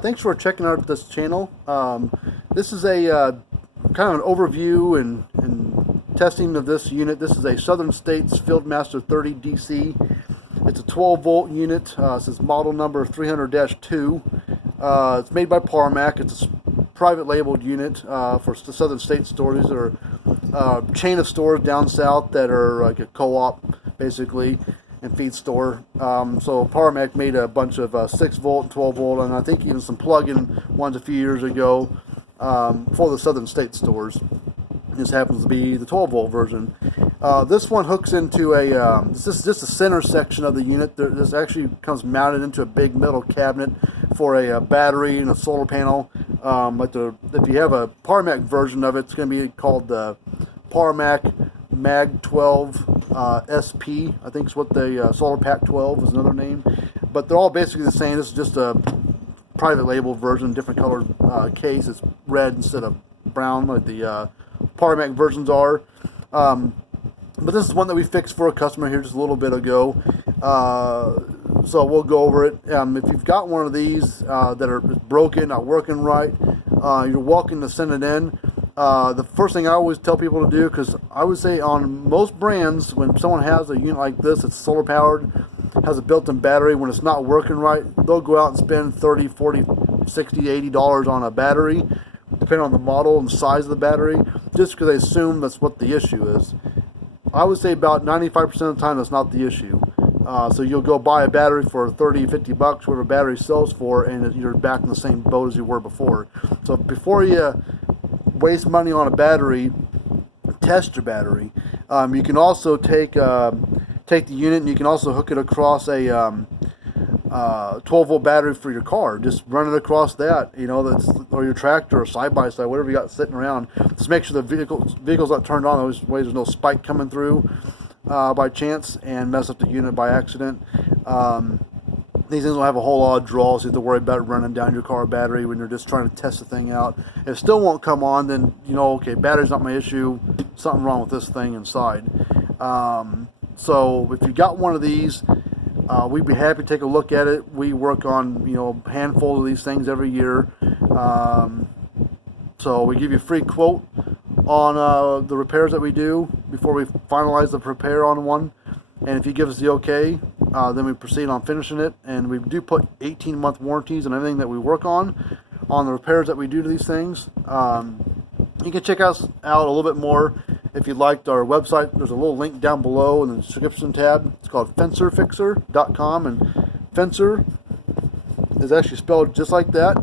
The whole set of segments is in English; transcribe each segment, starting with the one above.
Thanks for checking out this channel. This is a kind of an overview and testing of this unit. This is a Southern States Fieldmaster 30DC. It's a 12 volt unit. This is model number 300-2. It's made by Parmak. It's a private labeled unit for the Southern States stores. These are a chain of stores down south that are like a co-op basically and feed store. So Parmak made a bunch of 6 volt, 12 volt, and I think even some plug-in ones a few years ago for the Southern States stores. This happens to be the 12 volt version. This one hooks into a, this is just the center section of the unit. This actually comes mounted into a big metal cabinet for a battery and a solar panel. If you have a Parmak version of it, it's going to be called the Parmak Mag 12 SP, I think is what the Solar Pack 12 is another name. But they're all basically the same. This is just a private label version, different colored case. It's red instead of brown like the Parmak versions are. But this is one that we fixed for a customer here just a little bit ago. So we'll go over it. If you've got one of these that are broken, not working right, you're welcome to send it in. The first thing I always tell people to do, because I would say on most brands, when someone has a unit like this, it's solar powered, has a built-in battery, when it's not working right, they'll go out and spend $30, $40, $60, $80 on a battery, depending on the model and size of the battery, just because they assume that's what the issue is. I would say about 95% of the time that's not the issue. So you'll go buy a battery for 30, 50 bucks, whatever battery sells for, and you're back in the same boat as you were before. So before you waste money on a battery, test your battery. You can also take the unit and you can also hook it across a 12 volt battery for your car. Just run it across that, you know, or your tractor or side by side, whatever you got sitting around. Just make sure the vehicle's not turned on. Those ways there's no spike coming through by chance and mess up the unit by accident. These things will have a whole lot of draws. You have to worry about running down your car battery when you're just trying to test the thing out. If it still won't come on, then you know, okay, battery's not my issue. Something wrong with this thing inside. So if you got one of these, we'd be happy to take a look at it. We work on, you know, handfuls of these things every year. So we give you a free quote on the repairs that we do before we finalize the repair on one. And if you give us the okay, then we proceed on finishing it. And we do put 18-month warranties on everything that we work on the repairs that we do to these things. You can check us out a little bit more if you'd like. Our website, there's a little link down below in the description tab. It's called fencerfixer.com, and Fencer is actually spelled just like that,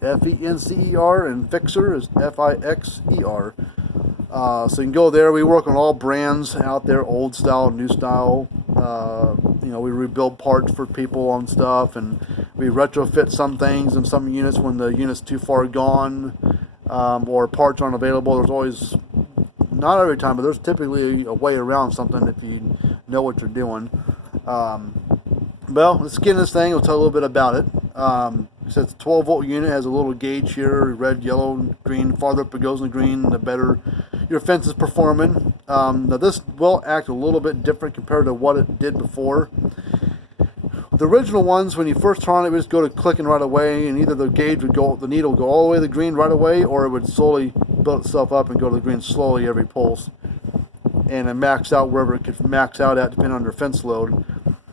F-E-N-C-E-R, and Fixer is F-I-X-E-R. So you can go there. We work on all brands out there, old style, new style. You know, we rebuild parts for people on stuff, and we retrofit some things in some units when the unit's too far gone, or parts aren't available. There's always, not every time, but there's typically a way around something if you know what you're doing. Well, let's get in this thing. We'll tell a little bit about it. It says it's a 12 volt unit, has a little gauge here, red, yellow, green. The farther up it goes in the green, the better your fence is performing. Now this will act a little bit different compared to what it did before. The original ones, when you first turn it, would just go to clicking right away, and either the gauge would go, the needle would go all the way to the green right away, or it would slowly build itself up and go to the green slowly every pulse, and then max out wherever it could max out at, depending on your fence load.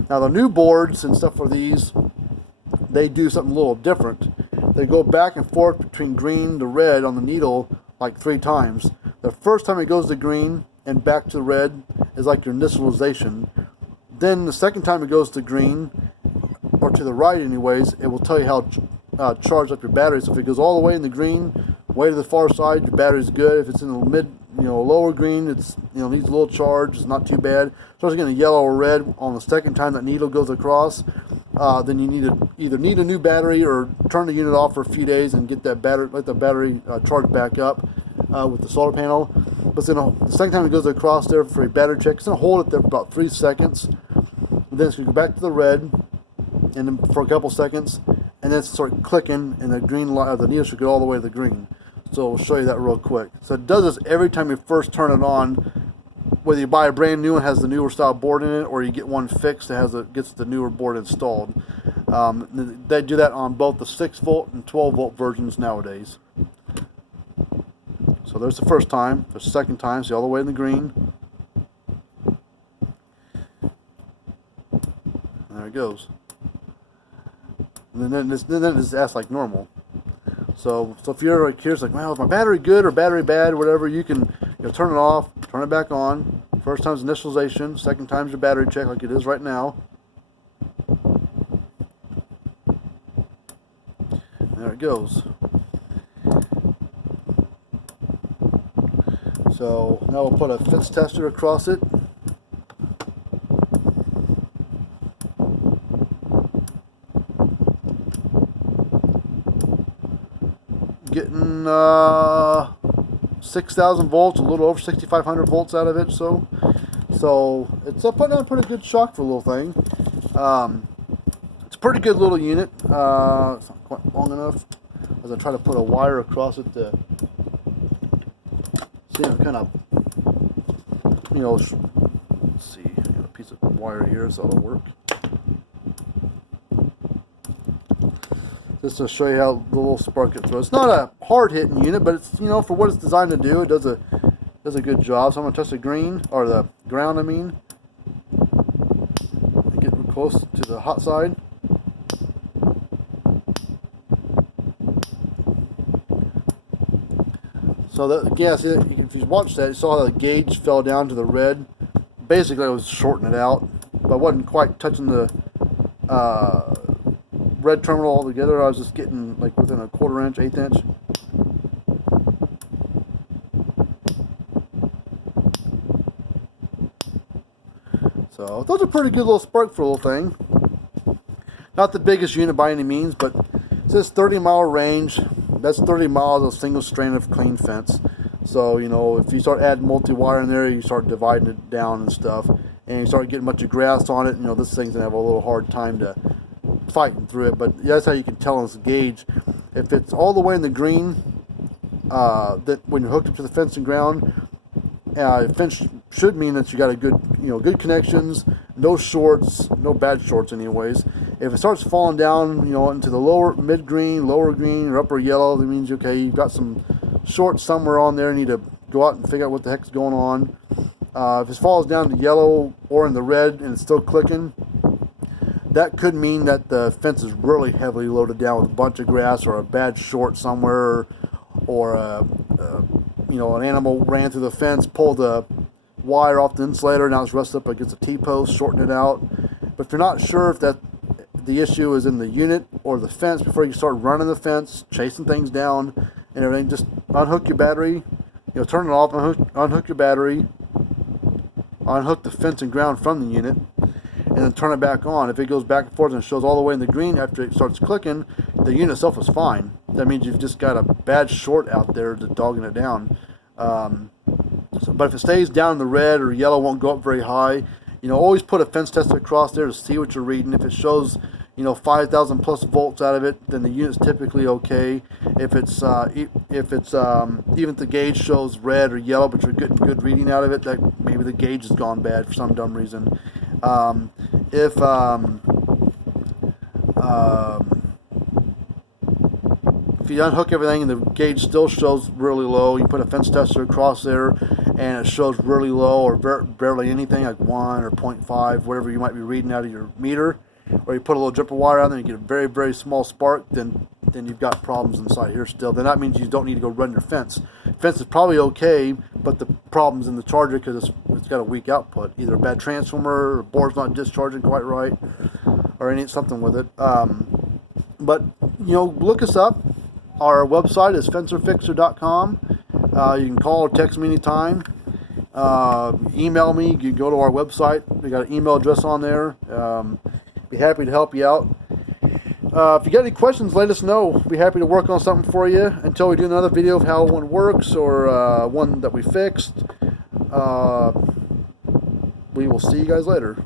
Now the new boards and stuff for these, they do something a little different. They go back and forth between green to red on the needle like 3 times. The first time it goes to green and back to red is like your initialization. Then the second time it goes to green, or to the right anyways, it will tell you how charged up your battery. So if it goes all the way in the green, way to the far side, your battery's good. If it's in the mid, lower green, it's, needs a little charge, it's not too bad. Starts getting yellow or red on the second time that needle goes across, then you need to either need a new battery or turn the unit off for a few days and get that battery, let the battery charge back up with the solar panel. But then the second time it goes across there for a battery check, it's going to hold it there for about 3 seconds. And then it's going to go back to the red, and then for a couple seconds, and then start clicking, and the green light, the needle should go all the way to the green. So we'll show you that real quick. So it does this every time you first turn it on, whether you buy a brand new one has the newer style board in it, or you get one fixed that gets the newer board installed. They do that on both the 6 volt and 12 volt versions nowadays. So there's the first time. There's the second time. See, all the way in the green. There it goes. And then it's acts like normal. So if you're curious, like, well, is my battery good or battery bad, or whatever, you can turn it off, turn it back on. First time's initialization, second time's your battery check, like it is right now. There it goes. So now we'll put a fence tester across it. Getting 6,000 volts, a little over 6,500 volts out of it. So it's putting out a pretty good shock for a little thing. It's a pretty good little unit. It's not quite long enough. As I try to put a wire across it to see, I'm kind of, let's see, a piece of wire here, so it'll work. Just to show you how the little spark it throws. It's not a hard-hitting unit, but it's for what it's designed to do, it does a good job. So I'm gonna touch the green, or the ground, I mean, and get close to the hot side. So that, yeah, see, if you watch that, you saw how the gauge fell down to the red. Basically, I was shorting it out, but I wasn't quite touching the red terminal altogether. I was just getting like within a 1/4 inch, 1/8 inch. So those are pretty good little spark for a little thing. Not the biggest unit by any means, but it says 30-mile range. That's 30 miles of single strand of clean fence. So if you start adding multi-wire in there, you start dividing it down and stuff, and you start getting much of grass on it. This thing's gonna have a little hard time to fighting through it. But that's how you can tell on this gauge. If it's all the way in the green, that when you're hooked up to the fence and ground, fence should mean that you got a good, good connections, no shorts, no bad shorts anyways. If it starts falling down, into the lower mid green, lower green, or upper yellow, that means okay, you've got some shorts somewhere on there. You need to go out and figure out what the heck's going on. If it falls down to yellow or in the red and it's still clicking, that could mean that the fence is really heavily loaded down with a bunch of grass, or a bad short somewhere, or an animal ran through the fence, pulled the wire off the insulator, now it's rusted up against a T-post, shorting it out. But if you're not sure if the issue is in the unit or the fence, before you start running the fence, chasing things down and everything, just unhook your battery, turn it off, unhook your battery, unhook the fence and ground from the unit, and then turn it back on. If it goes back and forth and it shows all the way in the green after it starts clicking, the unit itself is fine. That means you've just got a bad short out there that's dogging it down. But if it stays down in the red or yellow, won't go up very high, always put a fence tester across there to see what you're reading. If it shows 5,000 plus volts out of it, then the unit's typically okay. If it's even if the gauge shows red or yellow, but you're getting good reading out of it, that maybe the gauge has gone bad for some dumb reason. If you unhook everything and the gauge still shows really low, you put a fence tester across there and it shows really low or barely anything, like 1 or 0.5, whatever you might be reading out of your meter, or you put a little drip of wire on there and you get a very, very small spark, then you've got problems inside here still. Then that means you don't need to go run your fence. Fence is probably okay, but the problem's in the charger because it's got a weak output. Either a bad transformer, or board's not discharging quite right, or something with it. But look us up. Our website is fencerfixer.com. You can call or text me anytime. Email me. You can go to our website. We got an email address on there. Be happy to help you out. If you got any questions, let us know. Be happy to work on something for you until we do another video of how one works, or one that we fixed. We will see you guys later.